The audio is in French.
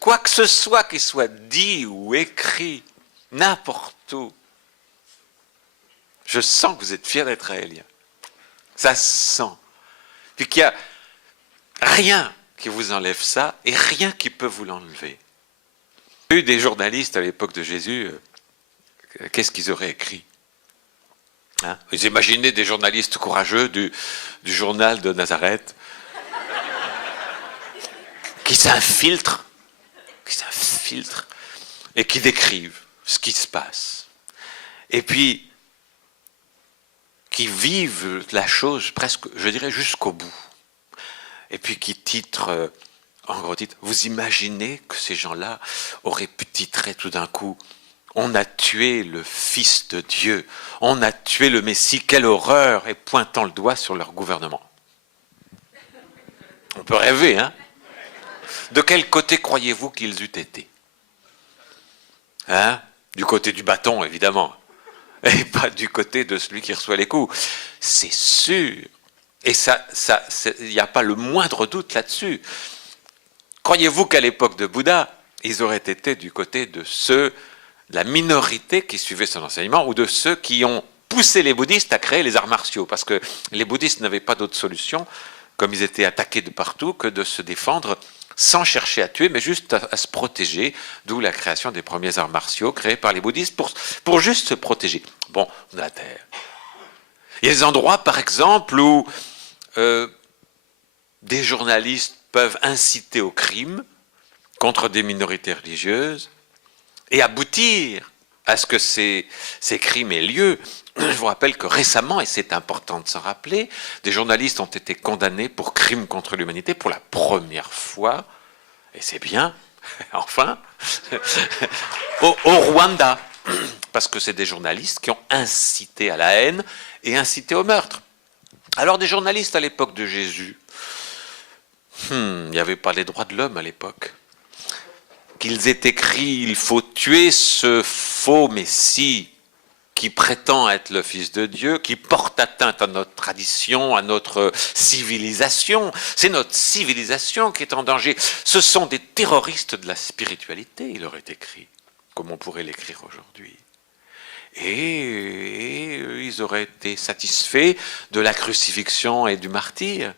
quoi que ce soit qui soit dit ou écrit, n'importe où, je sens que vous êtes fiers d'être israélien. Ça se sent. Puis qu'il n'y a rien qui vous enlève ça et rien qui peut vous l'enlever. Il y a eu des journalistes à l'époque de Jésus, qu'est-ce qu'ils auraient écrit? Hein? Vous imaginez des journalistes courageux du journal de Nazareth qui s'infiltrent et qui décrivent ce qui se passe. Et puis, qui vivent la chose presque, je dirais, jusqu'au bout. Et puis qui titrent, en gros titre, vous imaginez que ces gens-là auraient pu titrer tout d'un coup « On a tué le Fils de Dieu, on a tué le Messie, quelle horreur !» et pointant le doigt sur leur gouvernement. On peut rêver, hein? De quel côté croyez-vous qu'ils eussent été? Hein? Du côté du bâton, évidemment. Et pas du côté de celui qui reçoit les coups. C'est sûr. Et il n'y a pas le moindre doute là-dessus. Croyez-vous qu'à l'époque de Bouddha, ils auraient été du côté de ceux, de la minorité qui suivait son enseignement, ou de ceux qui ont poussé les bouddhistes à créer les arts martiaux? Parce que les bouddhistes n'avaient pas d'autre solution, comme ils étaient attaqués de partout, que de se défendre sans chercher à tuer, mais juste à se protéger, d'où la création des premiers arts martiaux créés par les bouddhistes pour juste se protéger. Bon, on a la terre. Il y a des endroits, par exemple, où des journalistes peuvent inciter au crime contre des minorités religieuses et aboutir à ce que ces crimes aient lieu. Je vous rappelle que récemment, et c'est important de s'en rappeler, des journalistes ont été condamnés pour crimes contre l'humanité pour la première fois, et c'est bien, enfin, au Rwanda, parce que c'est des journalistes qui ont incité à la haine et incité au meurtre. Alors des journalistes à l'époque de Jésus, il n'y avait pas les droits de l'homme à l'époque, qu'ils aient écrit « Il faut tuer ce faux Messie » qui prétend être le Fils de Dieu, qui porte atteinte à notre tradition, à notre civilisation. C'est notre civilisation qui est en danger. Ce sont des terroristes de la spiritualité, il aurait écrit, comme on pourrait l'écrire aujourd'hui. Et ils auraient été satisfaits de la crucifixion et du martyre.